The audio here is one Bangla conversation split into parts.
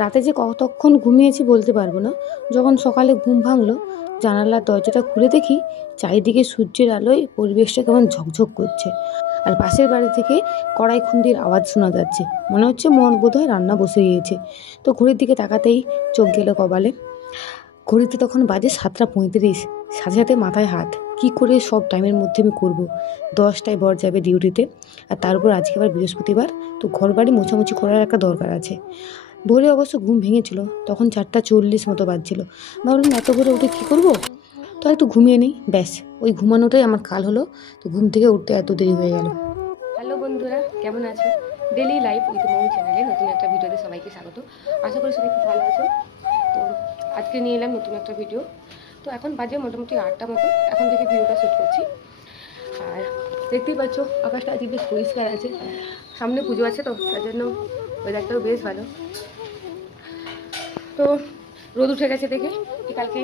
রাতে যে কতক্ষণ ঘুমিয়েছি বলতে পারবো না। যখন সকালে ঘুম ভাঙলো, জানালার দরজাটা খুলে দেখি চারিদিকে সূর্যের আলোয় পরিবেশটা কেমন ঝকঝক করছে। আর পাশের বাড়ি থেকে কড়াই খুন্তির আওয়াজ শোনা যাচ্ছে। মনে হচ্ছে বোধহয় রান্না বসে গিয়েছে। তো ঘড়ির দিকে তাকাতেই চোখ গেল কপালে। ঘড়িতে তখন বাজে 7:35। সাথে সাথে মাথায় হাত, কি করে সব টাইমের মধ্যে আমি করবো। 10টায় বর যাবে ডিউটিতে, আর তার উপর আজকে আবার বৃহস্পতিবার, তো ঘর বাড়ি মোছামুছি করার একটা দরকার আছে। ভোরে অবশ্য ঘুম ভেঙেছিল, তখন 4:40 মতো বাজছিল। ভাবলাম এত ভোরে উঠে কী করবো, তো একটু ঘুমিয়ে নিই। ব্যাস, ওই ঘুমানোটাই আমার কাল হলো। তো ঘুম থেকে উঠতে এত দেরি হয়ে গেল। হ্যালো বন্ধুরা, কেমন আছো? ডেলি লাইফ উইথ মৌ চ্যানেলে নতুন একটা ভিডিওতে সবাইকে স্বাগত। আশা করি সবাই খুব ভালো আছো। তো আজকে নিয়ে এলাম নতুন একটা ভিডিও। তো এখন বাজে মোটামুটি 8টা মতো, এখন থেকে ভিডিওটা শ্যুট করছি। আর দেখতেই পাচ্ছ আকাশটা আজকে বেশ পরিষ্কার আছে, সামনে পুজো আছে, তো তার জন্য ওয়েদারটাও বেশ ভালো। তো রোদ উঠে গেছে দেখে কালকে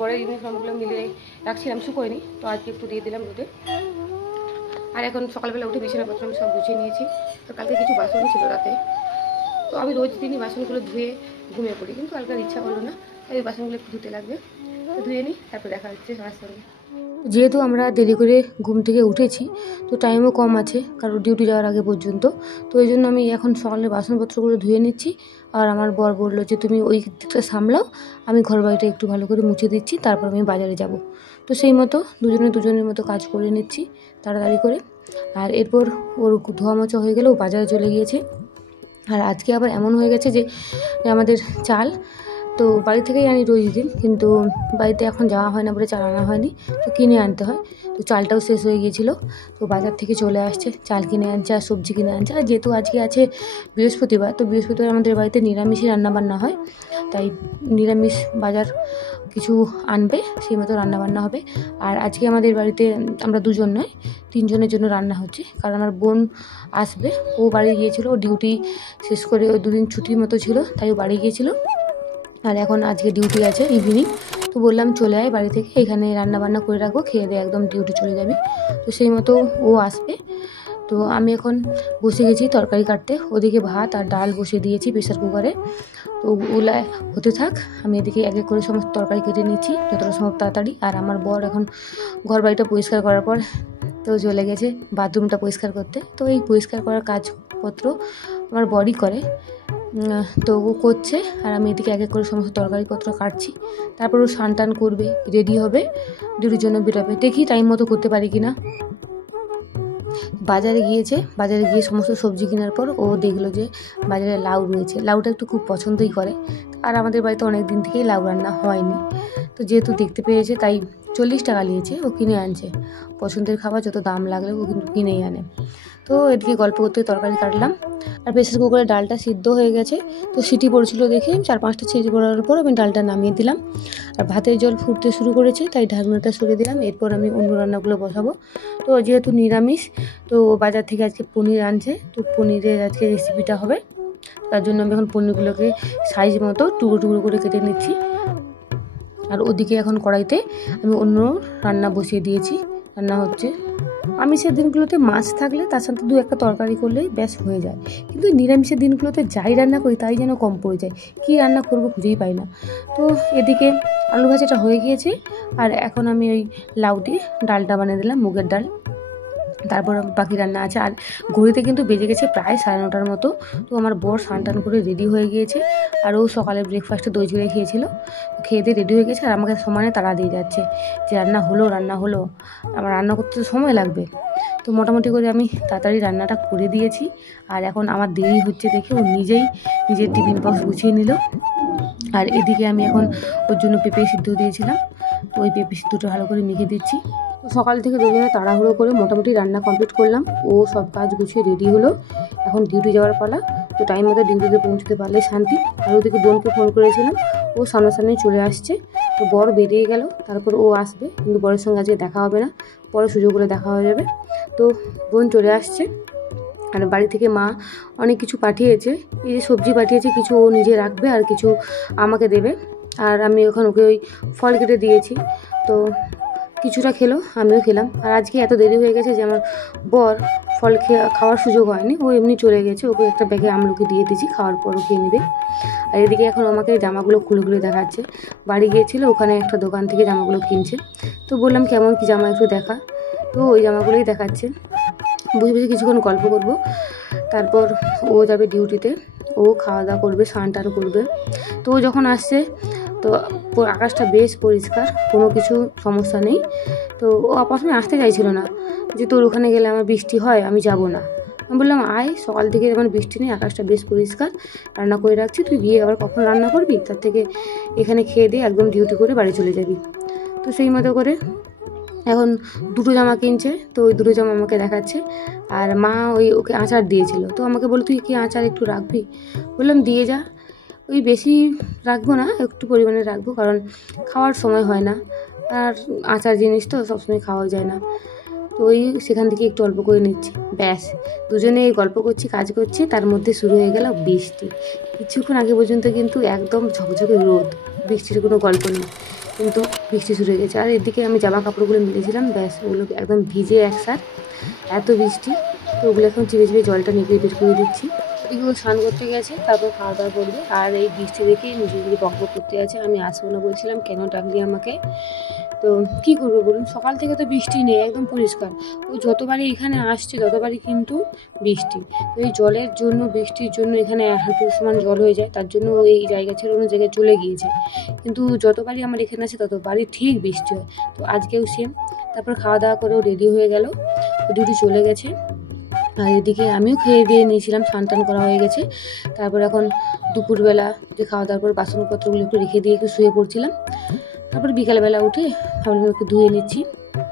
বড় ইউনিফর্মগুলো মিলে রাখছিলাম, শুকোয়নি, তো আজকে একটু দিয়ে দিলাম রোদে। আর এখন সকালবেলা উঠে বিছানাপত্র আমি সব গুছিয়ে নিয়েছি। তো কালকে কিছু বাসন ছিল রাতে, তো আমি রোজ দিনই বাসনগুলো ধুয়ে ঘুমিয়ে পড়ি, কিন্তু কালকে ইচ্ছা করলো না, তাই ওই বাসনগুলো একটু ধুতে লাগবে। তো ধুয়ে নিই, তারপর দেখা হচ্ছে সবার সঙ্গে। যেহেতু আমরা দেরি করে ঘুম থেকে উঠেছি, তো টাইমও কম আছে কারণ ডিউটি যাওয়ার আগে পর্যন্ত, তো এই জন্য আমি এখন সকালে বাসনপত্রগুলো ধুয়ে নিচ্ছি। আর আমার বর বললো যে তুমি ওই দিকটা সামলাও, আমি ঘর বাড়িটা একটু ভালো করে মুছে দিচ্ছি, তারপর আমি বাজারে যাব। তো সেই মতো দুজনের মতো কাজ করে নিচ্ছি তাড়াতাড়ি করে। আর এরপর ওর ধোয়া মোছা হয়ে গেলে ও বাজারে চলে গিয়েছে। আর আজকে আবার এমন হয়ে গেছে যে আমাদের চাল তো বাড়ি থেকেই আনি রোজ দিন, কিন্তু বাড়িতে এখন যাওয়া হয় না বলে চাল আনা হয়নি, তো কিনে আনতে হয়। তো চালটাও শেষ হয়ে গিয়েছিলো, তো বাজার থেকে চলে আসছে, চাল কিনে আনছে আর সবজি কিনে আনছে। আর যেহেতু আজকে আছে বৃহস্পতিবার, তো বৃহস্পতিবার আমাদের বাড়িতে নিরামিষই রান্নাবান্না হয়, তাই নিরামিষ বাজার কিছু আনবে, সেই মতো রান্নাবান্না হবে। আর আজকে আমাদের বাড়িতে আমরা দুজন নয়, 3জনের জন্য রান্না হচ্ছে, কারণ আমার বোন আসবে। ও বাড়ি গিয়েছিলো, ও ডিউটি শেষ করে ও 2 দিন ছুটির মতো ছিল, তাই ও বাড়ি গিয়েছিলো। আর এখন আজকে ডিউটি আছে ইভিনিং, তো বললাম চলে আয় বাড়ি থেকে, এখানে রান্না বান্না করে রাখবো, খেয়ে দিয়ে একদম ডিউটি চলে যাবি। তো সেই মতো ও আসবে। তো আমি এখন বসে গেছি তরকারি কাটতে, ওদিকে ভাত আর ডাল বসিয়ে দিয়েছি প্রেসার কুকারে। তো ওগুলা হতে থাক, আমি এদিকে এক এক করে সমস্ত তরকারি কেটে নিচ্ছি যতটা সম্ভব তাড়াতাড়ি। আর আমার বর এখন ঘর বাড়িটা পরিষ্কার করার পর তো চলে গেছে বাথরুমটা পরিষ্কার করতে। তো এই পরিষ্কার করার কাজপত্র আমার বরই করে, তো ও করছে, আর আমি এদিকে এক এক করে সমস্ত তরকারিপত্র কাটছি। তারপর ও স্নান টান করবে, রেডি হবে, ডিউটির জন্য বেরোবে। দেখি টাইম মতো করতে পারি কিনা। বাজারে গিয়ে সমস্ত সবজি কেনার পর ও দেখলো যে বাজারে লাউ রয়েছে। লাউটা একটু খুব পছন্দই করে, আর আমাদের বাড়িতে অনেক দিন থেকেই লাউ রান্না হয়নি, তো যেহেতু দেখতে পেয়েছে তাই 40 টাকা নিয়েছে, ও কিনে আনছে। পছন্দের খাবার যত দাম লাগলে ও কিন্তু কিনেই আনে। তো এদিকে গল্প করতে তরকারি কাটলাম, আর প্রেসার কুকারে ডালটা সিদ্ধ হয়ে গেছে। তো সিটি পড়ছিল দেখে 4-5টা সিটি পড়ার পর আমি ডালটা নামিয়ে দিলাম। আর ভাতের জল ফুটতে শুরু করেছে, তাই ঢাকনাটা সরিয়ে দিলাম। এরপর আমি অন্য রান্নাগুলো বসাবো। তো যেহেতু নিরামিষ, তো বাজার থেকে আজকে পনির আনছে, তো পনিরের আজকে রেসিপিটা হবে। তার জন্য আমি এখন পনিরগুলোকে সাইজ মতো টুকরো টুকরো করে কেটে নিচ্ছি। আর ওদিকে এখন কড়াইতে আমি অন্য রান্না বসিয়ে দিয়েছি, রান্না হচ্ছে। আমিষের দিনগুলোতে মাছ থাকলে তার সাথে 2-1টা তরকারি করলেই ব্যাস হয়ে যায়, কিন্তু নিরামিষের দিনগুলোতে যাই রান্না করি তাই যেন কম পড়ে যায়, কী রান্না করবো খুঁজেই পাই না। তো এদিকে আলু ভাজাটা হয়ে গিয়েছে, আর এখন আমি ওই লাউ দিয়ে ডালটা বানিয়ে দিলাম, মুগের ডাল। তারপর বাকি রান্না আছে। আর ঘড়িতে কিন্তু বেজে গেছে প্রায় 9:30 মতো। তো আমার বর স্নান টান করে রেডি হয়ে গিয়েছে, আর ও সকালে ব্রেকফাস্টে দই চিড়ে খেয়েছিল, খেয়ে দিয়ে রেডি হয়ে গেছে। আর আমাকে সমানে তাড়া দিয়ে যাচ্ছে যে রান্না হলো। আমার রান্না করতে তো সময় লাগবে। তো মোটামুটি করে আমি তাড়াতাড়ি রান্নাটা করে দিয়েছি। আর এখন আমার দেরি হচ্ছে দেখে ও নিজের টিফিন বক্স গুছিয়ে নিল। আর এদিকে আমি এখন ওর জন্য পেঁপে সিদ্ধ দিয়েছিলাম, তো ওই পেঁপে সিদ্ধটা ভালো করে মেখে দিচ্ছি। তো সকাল থেকে দুজনে তাড়াহুড়ো করে মোটামুটি রান্না কমপ্লিট করলাম। ও সব কাজ গুছিয়ে রেডি হলো, এখন ডিউটি যাওয়ার পালা। তো টাইম মতো ডিউটিতে পৌঁছতে পারলে শান্তি। আর ওদিকে বোনকে ফোন করেছিলাম, ও সামনাসামনি চলে আসছে। তো বর বেরিয়ে গেল, তারপর ও আসবে, কিন্তু বরের সঙ্গে আজকে দেখা হবে না, পরে সুযোগ করে দেখা হয়ে যাবে। তো বোন চলে আসছে। আর বাড়ি থেকে মা অনেক কিছু পাঠিয়েছে, এই যে সবজি পাঠিয়েছে, কিছু ও নিজে রাখবে আর কিছু আমাকে দেবে। আর আমি ওকে ওই ফল কেটে দিয়েছি, তো কিছুটা খেলো, আমিও খেলাম। আর আজকে এত দেরি হয়ে গেছে যে আমার বর ফল খাওয়ার সুযোগ হয়নি, ও এমনি চলে গেছে। ওকে একটা ব্যাগে আমলকি দিয়ে দিয়েছি, খাওয়ার পরও খেয়ে নেবে। আর আর এদিকে এখন আমাকে জামাগুলো খুলে খুলে দেখাচ্ছে। বাড়ি গিয়েছিল, ওখানে একটা দোকান থেকে জামাগুলো কিনছে। তো বললাম কেমন কি জামা একটু দেখা, তো ওই জামাগুলোই দেখাচ্ছে। বসে বসে কিছুক্ষণ গল্প করব, তারপর ও যাবে ডিউটিতে, ও খাওয়া দাওয়া করবে, স্নান টান করবে। তো ও যখন আসছে তো আকাশটা বেশ পরিষ্কার, কোনো কিছু সমস্যা নেই। তো ও প্রথমে আসতে চাইছিল না, যে তোর ওখানে গেলে আমার বৃষ্টি হয়, আমি যাব না। আমি বললাম আয়, সকাল থেকে যখন বৃষ্টি নেই, আকাশটা বেশ পরিষ্কার, রান্না করে রাখছি, তুই গিয়ে আবার কখন রান্না করবি, তার থেকে এখানে খেয়ে দিয়ে একদম ডিউটি করে বাড়ি চলে যাবি। তো সেই মতো করে এখন দুটো জামা কিনছে, তো ওই দুটো জামা আমাকে দেখাচ্ছে। আর মা ওকে আচার দিয়েছিল, তো আমাকে বলে তুই কি আচার একটু রাখবি, বললাম দিয়ে যা। ওই বেশি রাখবো না, একটু পরিমাণে রাখবো, কারণ খাওয়ার সময় হয় না, আর আচার জিনিস তো সবসময় খাওয়া যায় না। তো ওই সেখান থেকে একটু অল্প করে নিচ্ছি, ব্যাস। দুজনে গল্প করছি, কাজ করছি, তার মধ্যে শুরু হয়ে গেল বৃষ্টি। কিছুক্ষণ আগে পর্যন্ত কিন্তু একদম ঝকঝকে রোদ, বৃষ্টির কোনো গল্প নেই, কিন্তু বৃষ্টি শুরু হয়ে গেছে। আর এদিকে আমি জামা কাপড়গুলো মিলেছিলাম, ব্যাস ওগুলো একদম ভিজে একসাথ, এত বৃষ্টি। তো ওগুলো এখন চিপে চিপে জলটা নিভিয়ে বের করে দিচ্ছি। এগুলো স্নান করতে গেছে, তারপর খাওয়া দাওয়া করবে। আর এই বৃষ্টি দেখে নিজে নিজে বক করতে আছে, আমি আসবো না বলছিলাম, কেন ডাকলি আমাকে। তো কী করবো বলুন, সকাল থেকে তো বৃষ্টি নেই, একদম পরিষ্কার। ও যতবারই এখানে আসছে ততবারই কিন্তু বৃষ্টি। তো এই জলের জন্য, বৃষ্টির জন্য এখানে হাঁটুর সমান জল হয়ে যায়, তার জন্য এই জায়গা ছেড়ে অন্য জায়গায় চলে গিয়েছে। কিন্তু যতবারই আমার এখানে আসে ততবারই ঠিক বৃষ্টি হয়। তো আজকেও সেম। তারপর খাওয়া দাওয়া করেও রেডি হয়ে গেল, ডিউটি চলে গেছে। আর এদিকে আমিও খেয়ে দিয়ে নিয়েছিলাম, স্নান টান করা হয়ে গেছে। তারপর এখন দুপুরবেলা যে খাওয়া দাওয়ার পর বাসনপত্রগুলো একটু রেখে দিয়ে একটু শুয়ে পড়ছিলাম। তারপর বিকালবেলা উঠে ভাবলাম একটু ধুয়ে নিচ্ছি।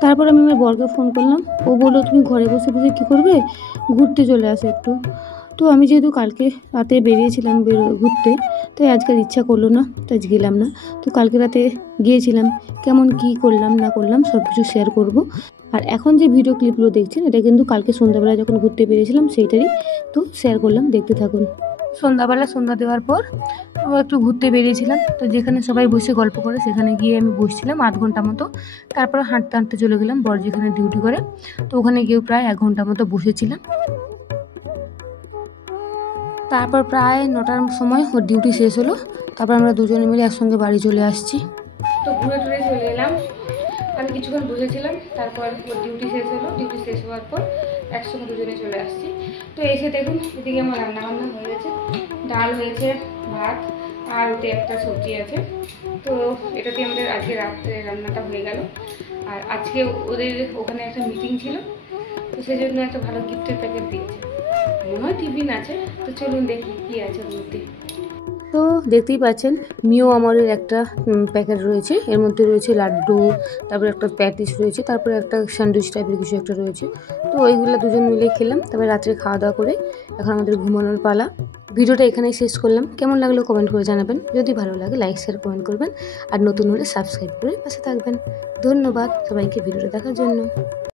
তারপর আমি আমার বরকে ফোন করলাম, ও বললো তুমি ঘরে বসে বসে কী করবে, ঘুরতে চলে আসো একটু। তো আমি যেহেতু কালকে রাতে বেরিয়েছিলাম ঘুরতে, তাই আজকের ইচ্ছা করলো না, তাই গেলাম না। তো কালকে রাতে গিয়েছিলাম, কেমন কি করলাম না করলাম সব কিছু শেয়ার করব। আর এখন যে ভিডিও ক্লিপগুলো দেখছেন, এটা কিন্তু কালকে সন্ধ্যাবেলা যখন ঘুরতে বেরিয়েছিলাম সেইটারই, তো শেয়ার করলাম, দেখতে থাকুন। সন্ধ্যা দেওয়ার পর একটু ঘুরতে বেরিয়েছিলাম, তো যেখানে সবাই বসে গল্প করে সেখানে গিয়ে আমি বসছিলাম 8 ঘন্টা মতো। তারপর হাঁটতে হাঁটতে চলে গেলাম বর যেখানে ডিউটি করে, তো ওখানে গিয়েও প্রায় 1 ঘন্টা মতো বসেছিলাম। তারপর প্রায় 9টার সময় ওর ডিউটি শেষ হলো, তারপর আমরা দুজনে মিলে একসঙ্গে বাড়ি চলে আসছি। তো ঘুরে টুরে চলে এলাম, আমি কিছুক্ষণ বসেছিলাম, তারপর ওর ডিউটি শেষ হলো, ডিউটি শেষ হওয়ার পর একসঙ্গে দুজনে চলে আসছি। তো এসে দেখুন এদিকে আমার রান্নাবান্না হয়ে গেছে, ডাল হয়েছে, ভাত, আর ওতে একটা সবজি আছে। তো এটাতে আমাদের আজকে রাত্রে রান্নাটা হয়ে গেল। আর আজকে ওদের ওখানে একটা মিটিং ছিল, তো সেই জন্য একটা ভালো গিফটের প্যাকেট দিয়েছে, মনে হয় টিফিন আছে। তো চলুন দেখি কী আছে ওর মধ্যে। তো দেখতেই পাচ্ছেন মিও আমরের একটা প্যাকেট রয়েছে, এর মধ্যে রয়েছে লাড্ডু, তারপরে একটা প্যাটিস রয়েছে, তারপরে একটা স্যান্ডউইচ টাইপের কিছু একটা রয়েছে। তো ওইগুলো দুজন মিলে খেলাম, তারপরে রাত্রে খাওয়া দাওয়া করে এখন আমাদের ঘুমানোর পালা। ভিডিওটা এখানেই শেষ করলাম, কেমন লাগলো কমেন্ট করে জানাবেন, যদি ভালো লাগে লাইক শেয়ার কমেন্ট করবেন, আর নতুন হলে সাবস্ক্রাইব করে পাশে থাকবেন। ধন্যবাদ সবাইকে ভিডিওটা দেখার জন্য।